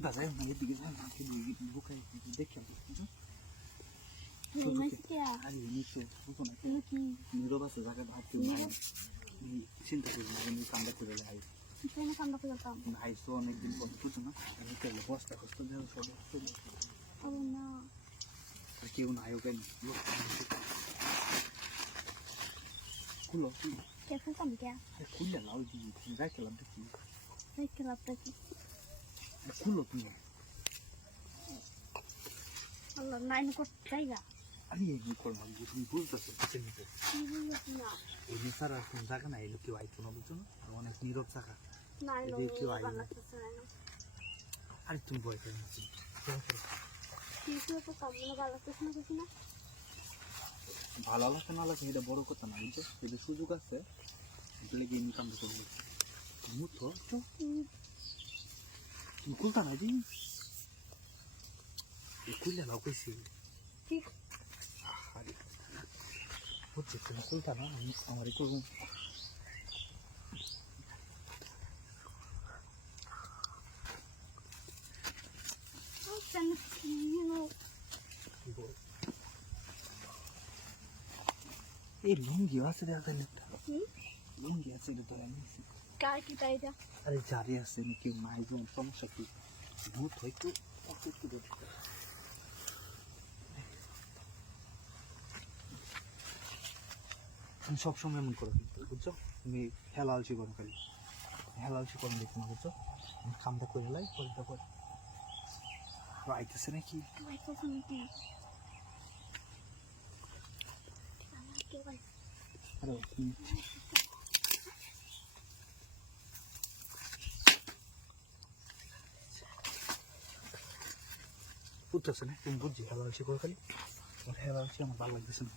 বাজায় না এদিকে যায় না বুকাই দেখে আরে নিচে বুঝো না নীরব আছে জায়গা ভাবতে চিন্তা করি না আমি কামটা করে হাই হাইসো অনেকদিন পর বুঝো না আমি তাহলে বস্তা কষ্ট দেওয়া সব না আর কেউ না আয়োগ খুলো খুললে লাউ দিয়ে রাখে লাভ দেখি খুলো তুমি নাইন করতে আমি এই করলাম যে তুমি বুঝতেছো এই নেশার আর কোন জায়গা না এলো কেউ আইতো না বুঝছো না আর অনেক নীরব জায়গা কেউ আই আরে তুমি ভয় করে নিচ্ছি ভালো লাগছে না লাগছে এটা বড় কথা না বুঝছো এটা সুযোগ আছে লেগে ইনকাম করবো মুতো তুমি খুলতা না জি খুললে লাভ কইছি হচ্ছে তুমি খুলতা না আমি আমারই করবো এই লুঙ্গি আছে দেখা লুঙ্গি আছে এটা তো আমি কার কি তাই যা আরে জারি আছে কেউ নাই যেমন সমস্যা কি ভূত হয়তো তুমি সবসময় এমন করো কিন্তু বুঝছো তুমি হেলালসি করো খালি হেলালসি করো দেখো না বুঝছো আমি কামটা করে লাই পরিটা করে আইতেছে নাকি আরে বুঝতেছে না তুমি বুঝছি হেলালসি করে খালি হেলালসি আমার ভালো লাগতেছে না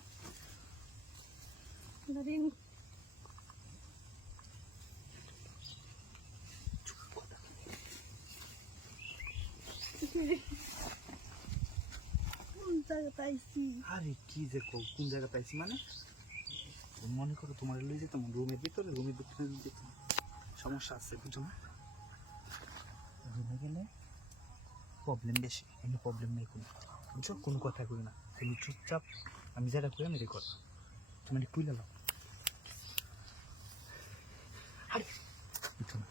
আরে কি যে কোন জায়গা পাইছি মানে মনে করো তোমার লই যেতাম রুমের ভিতরে যেতাম সমস্যা আছে বুঝো না রুমে গেলে প্রবলেম বেশি এমনি প্রবলেম নেই কোনো বুঝছো কোনো কথা করি না তুমি চুপচাপ আমি যেটা করি আমি রেকর্ড তুমি কুইলে লাও আরে বুঝছো না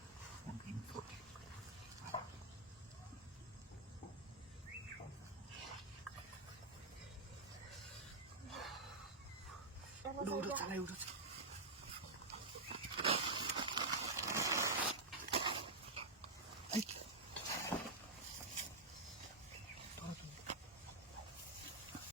উঠো চালাই উঠো এই